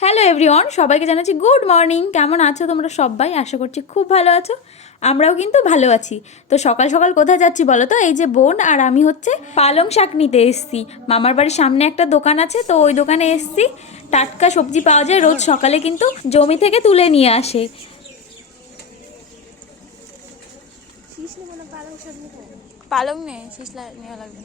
Hello everyone সবাইকে জানাচ্ছি good morning কেমন আছো তোমরা সবাই? আশা করছি খুব ভালো আছো। আমরাও কিন্তু ভালো আছি। তো সকাল সকাল কোথায় যাচ্ছি বলো তো? এই যে বোন আর আমি হচ্ছে পালং শাক নিতে এসছি। মামার বাড়ির সামনে একটা দোকান আছে তো ওই দোকানে এসছি। টাটকা সবজি পাওয়া যায় রোজ সকালে কিন্তু জমি থেকে তুলে নিয়ে আসে। পালং নেই শিশলা নেওয়া লাগবে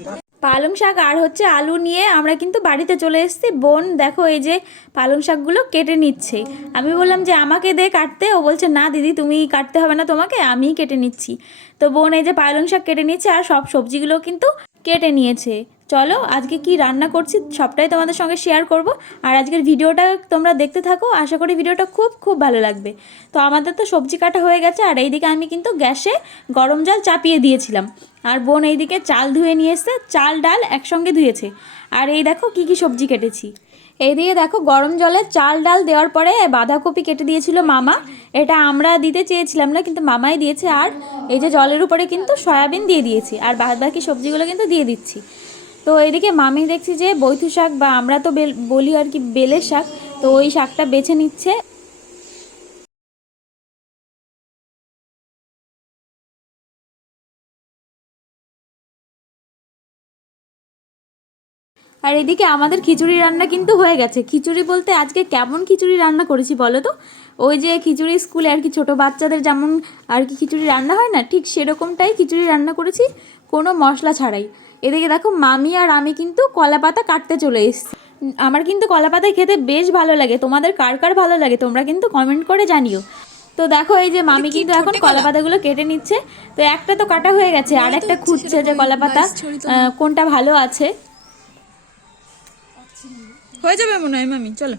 না। পালং শাক আর হচ্ছে আলু নিয়ে আমরা কিন্তু বাড়িতে চলে এসেছি। বোন, দেখো এই যে পালং শাকগুলো কেটে নিচ্ছে। আমি বললাম যে, আমাকে দে কাটতে। ও বলছে, না দিদি, তুমি কাটতে হবে না তোমাকে আমি কেটে নিচ্ছি। তো বোন এই যে পালং শাক কেটে নিচ্ছে আর সব সবজিগুলো কিন্তু কেটে নিয়েছে। চলো আজকে কি রান্না করছি সবটাই তোমাদের সঙ্গে শেয়ার করব। আর আজকের ভিডিওটা তোমরা দেখতে থাকো, আশা করি ভিডিওটা খুব খুব ভালো লাগবে। তো আমাদের তো সবজি কাটা হয়ে গেছে, আর এইদিকে আমি কিন্তু গ্যাসে গরম জল চাপিয়ে দিয়েছিলাম। আর বোন এইদিকে চাল ধুয়ে নিয়ে এসছে, চাল, ডাল একসঙ্গে ধুয়েছে। আর এই দেখো কি কি সবজি কেটেছি। এইদিকে দেখো গরম জলে চাল, ডাল দেওয়ার পরে বাঁধাকপি কেটে দিয়েছিল মামা। এটা আমরা দিতে চেয়েছিলাম না, কিন্তু মামাই দিয়েছে। আর এই যে জলের উপরে কিন্তু সয়াবিন দিয়ে দিয়েছি। আর বাদ বাকি সবজিগুলো কিন্তু দিয়ে দিচ্ছি। তো এইদিকে মামি দেখছি যে বৈথু শাক বা আমরা তো বেল বলি আর কি বেলের শাক, তো ওই শাকটা বেছে নিচ্ছে। আর এদিকে আমাদের খিচুড়ি রান্না কিন্তু হয়ে গেছে। খিচুড়ি বলতে আজকে কেমন খিচুড়ি রান্না করেছি বলো তো? ওই যে খিচুড়ি স্কুলে আর কি ছোটো বাচ্চাদের যেমন আর কি খিচুড়ি রান্না হয় না, ঠিক সেরকমটাই খিচুড়ি রান্না করেছি, কোনো মশলা ছাড়াই। এদিকে দেখো মামি আর আমি কিন্তু কলা পাতা কাটতে চলে এসেছি। আমার কিন্তু কলা পাতা খেতে বেশ ভালো লাগে। তোমাদের কার কার ভালো লাগে তোমরা কিন্তু কমেন্ট করে জানিও। তো দেখো এই যে মামি কিন্তু এখন কলা পাতাগুলো কেটে নিচ্ছে। তো একটা তো কাটা হয়ে গেছে। আর একটা খুঁজছে যে কলা পাতা কোনটা ভালো আছে। হয়ে যাবে মনে হয় মামি চলো।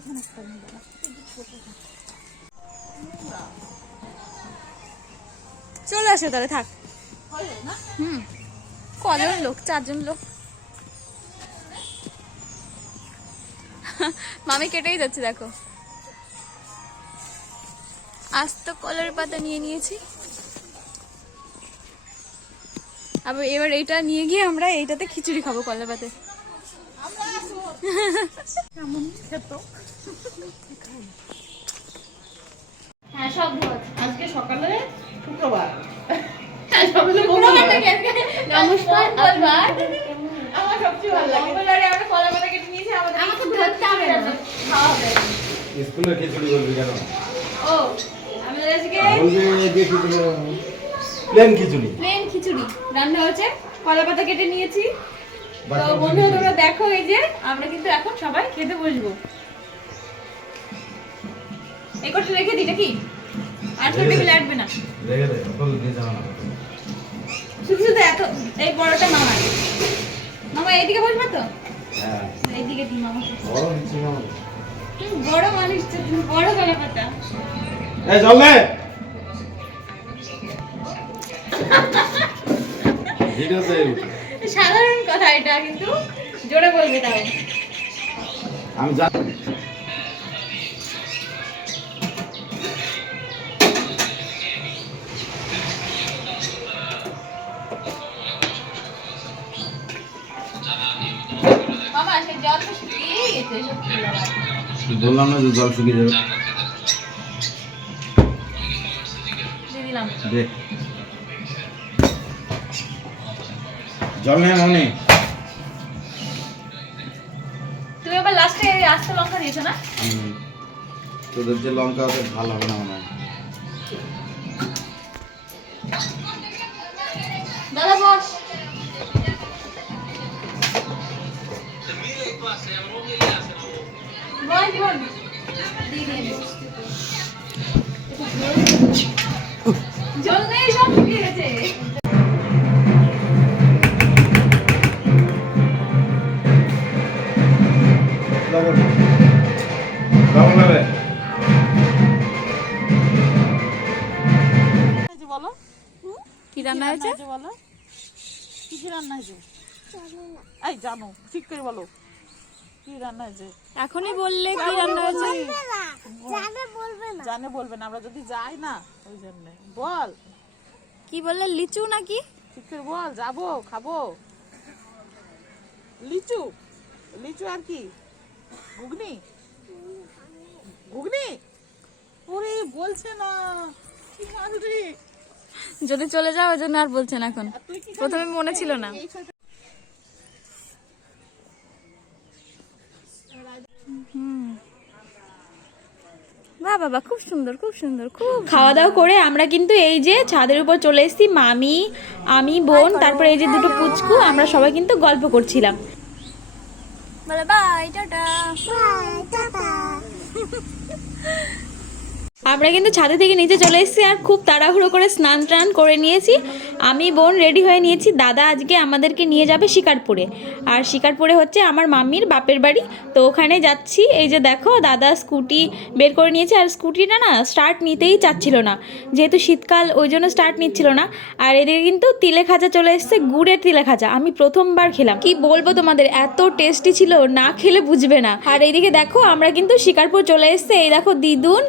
চলে আসো তাহলে থাক। হুম। কজন লোক? চারজন লোক? মামি কেটেই যাচ্ছে দেখো। আজ তো কলার পাতা নিয়ে নিয়েছি। আবার এবার এইটা নিয়ে গিয়ে আমরা এইটাতে খিচুড়ি খাব কলার পাতে হ্যাঁ সব আজকে সকালে শুক্রবার। নমস্কার মঙ্গলবার আমার সবচেয়ে ভালো লাগে। মঙ্গলবারে আমরা কলা পাতা কেটে নিয়েছি আমাদের আমাকে ধরতে হবে না। খাওয়া হবে। স্কুলের খিচুড়ি বলবি কেন? ও আমাদের আজকে প্লেন খিচুড়ি প্লেন খিচুড়ি। রান্না হচ্ছে কলা পাতা কেটে নিয়েছি। তো বন্ধুরা তোমরা দেখো এই যে আমরা কিন্তু এখন সবাই খেতে বসবো। এই করতে রেখে দিই নাকি? আর তো টেবিলে আসবে না। রেখে দে কত দিয়ে যাও না। শুধু শুধু এত এই বড়টা মামা। মামা এইদিকে বসবে তো? হ্যাঁ। এইদিকে দিই মামা। বড় তুমি বড় মানুষ তো তুমি বড় কলা পাতা এই রে সাধারণ কথা এটা কিন্তু জোরে বলবে তাও। আমি জানি বললাম না যে জল শুকিয়ে যাবে। জল নেই মনে তুমি আবার লাস্টে আস্ত লঙ্কা দিয়েছ না? তোদের যে লঙ্কা আছে ভালো হবে না মনে হয়। দাদা বস। সব গেছে কি রান্না হয়েছে? বলো? কি কি রান্না হয়েছে? এই জানো ঠিক করে বলো। কি রান্না হয়েছে? এখনই বললে কি রান্না হয়েছে? জানে বলবে না। আমরা যদি যাই না ওই জন্য। বল। কি বললে লিচু নাকি? ঠিক করে বল যাব খাব। লিচু। লিচু আর কি? ঘুগনি? ঘুগনি? ওরে বলছে না। কি মাছ রে? যদি চলে যাও ওই জন্য আর বলছেন এখন। প্রথমে মনে ছিল না এই ছোট বাহ বাবা খুব সুন্দর খুব সুন্দর খুব খাওয়া দাওয়া করে আমরা কিন্তু এই যে ছাদের উপর চলে এসেছি মামি আমি বোন তারপরে এই যে দুটো পুচকু আমরা সবাই কিন্তু গল্প করছিলাম। বলে বাই টাটা। আমরা কিন্তু ছাদে থেকে নিচে চলে এসেছি আর খুব তাড়াহুড়ো করে স্নান টান করে নিয়েছি। আমি বোন রেডি হয়ে নিয়েছি। দাদা আজকে আমাদেরকে নিয়ে যাবে শিকারপুরে। আর শিকারপুরে হচ্ছে আমার মাম্মির বাপের বাড়ি। তো ওখানে যাচ্ছি। এই যে দেখো, দাদা স্কুটি বের করে নিয়েছে। আর স্কুটিটা না স্টার্ট নিতেই চাচ্ছিল না। যেহেতু শীতকাল, ওই জন্য স্টার্ট নিচ্ছিল না। আর এদিকে কিন্তু তিলে খাজা চলে এসেছে, গুড়ের তিলে খাজা। আমি প্রথমবার খেলাম। কি বলব তোমাদের? এত টেস্টি ছিল, না খেলে বুঝবে না। আর এইদিকে দেখো, আমরা কিন্তু শিকারপুর চলে এসেছে। এই দেখো, দিদুন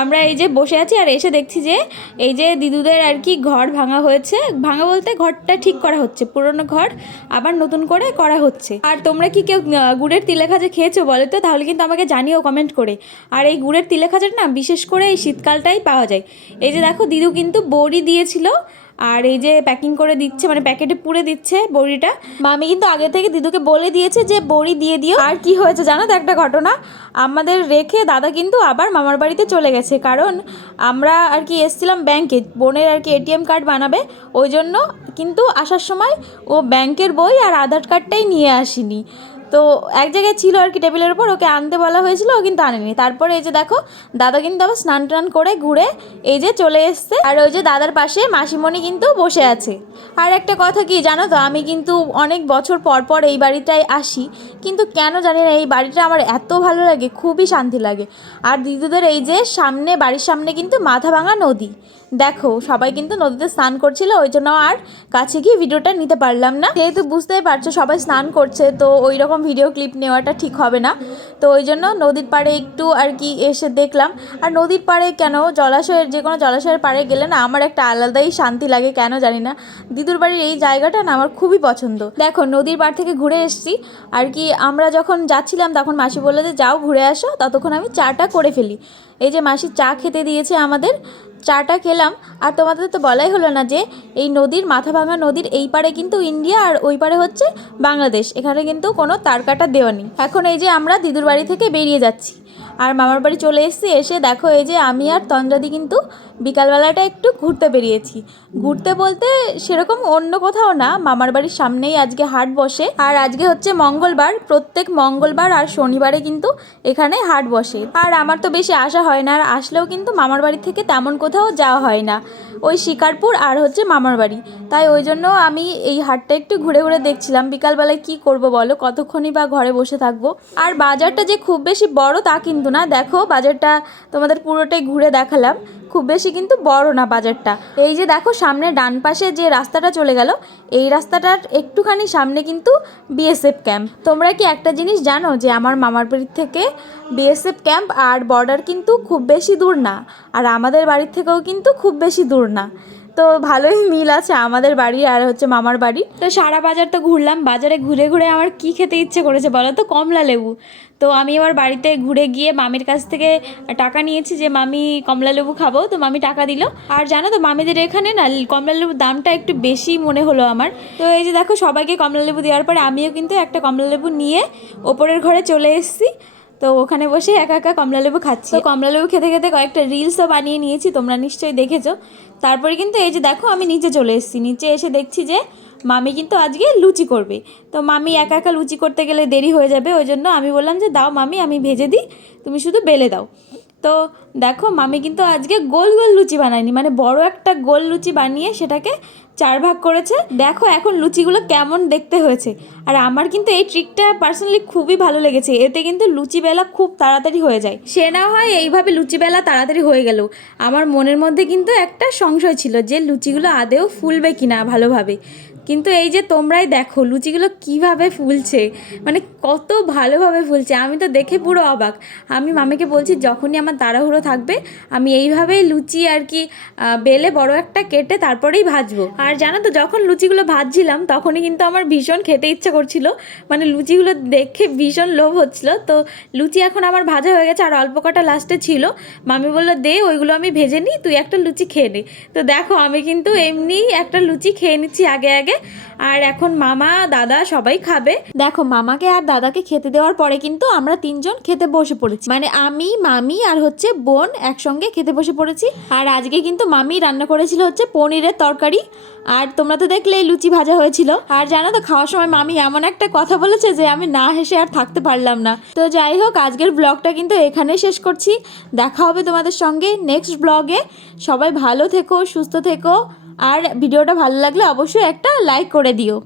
আমরা এই যে বসে আছি আর এসে দেখছি যে এই যে দিদুদের আর কি ঘর ভাঙা হয়েছে। ভাঙা বলতে ঘরটা ঠিক করা হচ্ছে, পুরনো ঘর আবার নতুন করে করা হচ্ছে। আর তোমরা কি কেউ গুড়ের তিলে খাজা খেয়েছো বলো তো? তাহলে কিন্তু আমাকে জানিও কমেন্ট করে। আর এই গুড়ের তিলে খাজাটা না বিশেষ করে এই শীতকালটাই পাওয়া যায়। এই যে দেখো, দিদু কিন্তু বড়ি দিয়েছিল আর এই যে প্যাকিং করে দিচ্ছে মানে প্যাকেটে পুড়ে দিচ্ছে বড়িটা। মামি কিন্তু আগে থেকে দিদুকে বলে দিয়েছে যে, বড়ি দিয়ে দিও। আর কি হয়েছে জানো তো একটা ঘটনা? আমাদের রেখে দাদা কিন্তু আবার মামার বাড়িতে চলে গেছে। কারণ আমরা আর কি এসছিলাম ব্যাংকে বোনের আর কি এটিএম কার্ড বানাবে। ওই জন্য কিন্তু আসার সময় ও ব্যাংকের বই আর আধার কার্ডটাই নিয়ে আসেনি। তো এক জায়গায় ছিল আর কি টেবিলের উপর, ওকে আনতে বলা হয়েছিল, ও কিন্তু আনেনি। তারপরে এই যে দেখো, দাদা কিন্তু আবার স্নান টান করে ঘুরে এই যে চলে এসছে। আর ওই যে দাদার পাশে মাসিমণি কিন্তু বসে আছে। আর একটা কথা কি জানো তো, আমি কিন্তু অনেক বছর পর পর এই বাড়িটায় আসি, কিন্তু কেন জানি না এই বাড়িটা আমার এত ভালো লাগে, খুবই শান্তি লাগে। আর দিদিদের এই যে সামনে, বাড়ির সামনে কিন্তু মাথা ভাঙা নদী। দেখো, সবাই কিন্তু নদীতে স্নান করছিল, ওই জন্য আর কাছে গিয়ে ভিডিওটা নিতে পারলাম না। যেহেতু বুঝতেই পারছ সবাই স্নান করছে, তো ওই রকম ভিডিও ক্লিপ নেওয়াটা ঠিক হবে না। তো ওই জন্য নদীর পাড়ে একটু আর কি এসে দেখলাম। আর নদীর পাড়ে কেন? জলাশয়ের, যে কোনো জলাশয়ের পাড়ে গেলে না আমার একটা আলাদাই শান্তি লাগে, কেন জানি না। দিদুর বাড়ির এই জায়গাটা না আমার খুবই পছন্দ। দেখো, নদীর পাড় থেকে ঘুরে এসেছি। আর কি আমরা যখন যাচ্ছিলাম, তখন মাসি বলল যে, যাও ঘুরে আসো, ততক্ষণ আমি চাটা করে ফেলি। এই যে মাসি চা খেতে দিয়েছে আমাদের চাটা খেলাম। আর তোমাদের তো বলাই হলো না যে, এই নদীর মাথা ভাঙা নদীর এই পারে কিন্তু ইন্ডিয়া আর ওই পারে হচ্ছে বাংলাদেশ। এখানে কিন্তু কোনো তারকাটা দেওয়া নেই। এখন এই যে আমরা দিদুর বাড়ি থেকে বেরিয়ে যাচ্ছি। আর মামার বাড়ি চলে এসেছি, এসে দেখো এই যে আমি আর তন্দ্রাদি কিন্তু বিকালবেলাটা একটু ঘুরতে বেরিয়েছি। ঘুরতে বলতে সেরকম অন্য কোথাও না, মামার বাড়ির সামনেই আজকে হাট বসে। আর আজকে হচ্ছে মঙ্গলবার, প্রত্যেক মঙ্গলবার আর শনিবারে কিন্তু এখানে হাট বসে। আর আমার তো বেশি আসা হয় না, আর আসলেও কিন্তু মামার বাড়ি থেকে তেমন কোথাও যাওয়া হয় না। ওই শিকারপুর আর হচ্ছে মামার বাড়ি। তাই ওই জন্য আমি এই হাটটা একটু ঘুরে ঘুরে দেখছিলাম। বিকালবেলায় কি করব বলো? কতক্ষণই বা ঘরে বসে থাকব? আর বাজারটা যে খুব বেশি বড় তা কিন্তু না। দেখো, বাজারটা তোমাদের পুরোটাই ঘুরে দেখালাম। খুব বেশি কিন্তু বড় না বাজারটা। এই যে দেখো, সামনে ডান পাশে যে রাস্তাটা চলে গেল, এই রাস্তাটার একটুখানি সামনে কিন্তু বিএসএফ ক্যাম্প তোমরা কি একটা জিনিস জানো যে আমার মামার বাড়ির থেকে বিএসএফ ক্যাম্প আর বর্ডার কিন্তু খুব বেশি দূর না, আর আমাদের বাড়ির থেকেও কিন্তু খুব বেশি দূর না। তো ভালোই মিল আছে আমাদের বাড়ি আর হচ্ছে মামার বাড়ি। তো সারা বাজার তো ঘুরলাম, বাজারে ঘুরে ঘুরে আমার কি খেতে ইচ্ছে করেছে বলো তো? কমলা লেবু। তো আমি এবার বাড়িতে ঘুরে গিয়ে মামির কাছ থেকে টাকা নিয়েছি যে, মামি, কমলা লেবু খাব। তো মামি টাকা দিল। আর জানো তো, মামিদের এখানে না, কমলা লেবুর দামটা একটু বেশি মনে হলো আমার। তো এই যে দেখো, সবাইকে কমলা লেবু দেওয়ার পরে আমিও কিন্তু একটা কমলা লেবু নিয়ে ওপরের ঘরে চলে এসেছি। তো ওখানে বসে একা একা কমলালেবু খাচ্ছি। তো কমলালেবু খেতে খেতে কয়েকটা রিলসও বানিয়ে নিয়েছি, তোমরা নিশ্চয়ই দেখেছ। তারপরে কিন্তু এই যে দেখো, আমি নিচে চলে এসেছি। নিচে এসে দেখছি যে মামি কিন্তু আজকে লুচি করবে। তো মামি একা একা লুচি করতে গেলে দেরি হয়ে যাবে, ওই জন্য আমি বললাম যে, দাও মামি, আমি ভেজে দিই। তুমি শুধু বেলে দাও। তো দেখো মামি কিন্তু আজকে গোল গোল লুচি বানায়নি মানে বড় একটা গোল লুচি বানিয়ে সেটাকে চার ভাগ করেছে। দেখো এখন লুচিগুলো কেমন দেখতে হয়েছে। আর আমার কিন্তু এই ট্রিকটা পার্সোনালি খুবই ভালো লেগেছে, এতে কিন্তু লুচি বেলা খুব তাড়াতাড়ি হয়ে যায়। সে না হয় এইভাবে লুচি বেলা তাড়াতাড়ি হয়ে গেল। আমার মনের মধ্যে কিন্তু একটা সংশয় ছিল যে লুচিগুলো আদেও ফুলবে কিনা ভালোভাবে। কিন্তু এই যে তোমরাই দেখো, লুচিগুলো কীভাবে ফুলছে মানে কত ভালোভাবে ফুলছে। আমি তো দেখে পুরো অবাক। আমি মামিকে বলছি, যখনই আমার তাড়াহুড়ো থাকবে, আমি এইভাবেই লুচি আর কি বেলে বড় একটা কেটে তারপরেই ভাজবো। আর জানো তো, যখন লুচিগুলো ভাজছিলাম, তখনই কিন্তু আমার ভীষণ খেতে ইচ্ছা করছিল। মানে লুচিগুলো দেখে ভীষণ লোভ হচ্ছিল। তো লুচি এখন আমার ভাজা হয়ে গেছে, আর অল্প কটা লাস্টে ছিল। মামি বলল, দে, ওইগুলো আমি ভেজে নিই, তুই একটা লুচি খেয়ে নে। তো দেখো, আমি কিন্তু এমনি একটা লুচি খেয়ে নিচ্ছি আগে আগে। আর এখন মামা, দাদা সবাই খাবে। দেখো, মামাকে আর দাদাকে খেতে দেওয়ার পরে কিন্তু আমরা তিনজন খেতে বসে পড়েছি। মানে আমি, মামি আর হচ্ছে বোন একসঙ্গে খেতে বসে পড়েছি। আর আজকে কিন্তু মামি রান্না করেছিল হচ্ছে পনিরের তরকারি। আর তোমরা তো দেখলে লুচি ভাজা হয়েছিল। আর জানো তো, খাওয়ার সময় মামি এমন একটা কথা বলেছে যে আমি না হেসে আর থাকতে পারলাম না। তো যাই হোক, আজকের ব্লগটা কিন্তু এখানে শেষ করছি। দেখা হবে তোমাদের সঙ্গে নেক্সট ব্লগে। সবাই ভালো থেকো, সুস্থ থেকো। আর ভিডিওটা ভালো লাগলে অবশ্যই একটা লাইক করে দিও।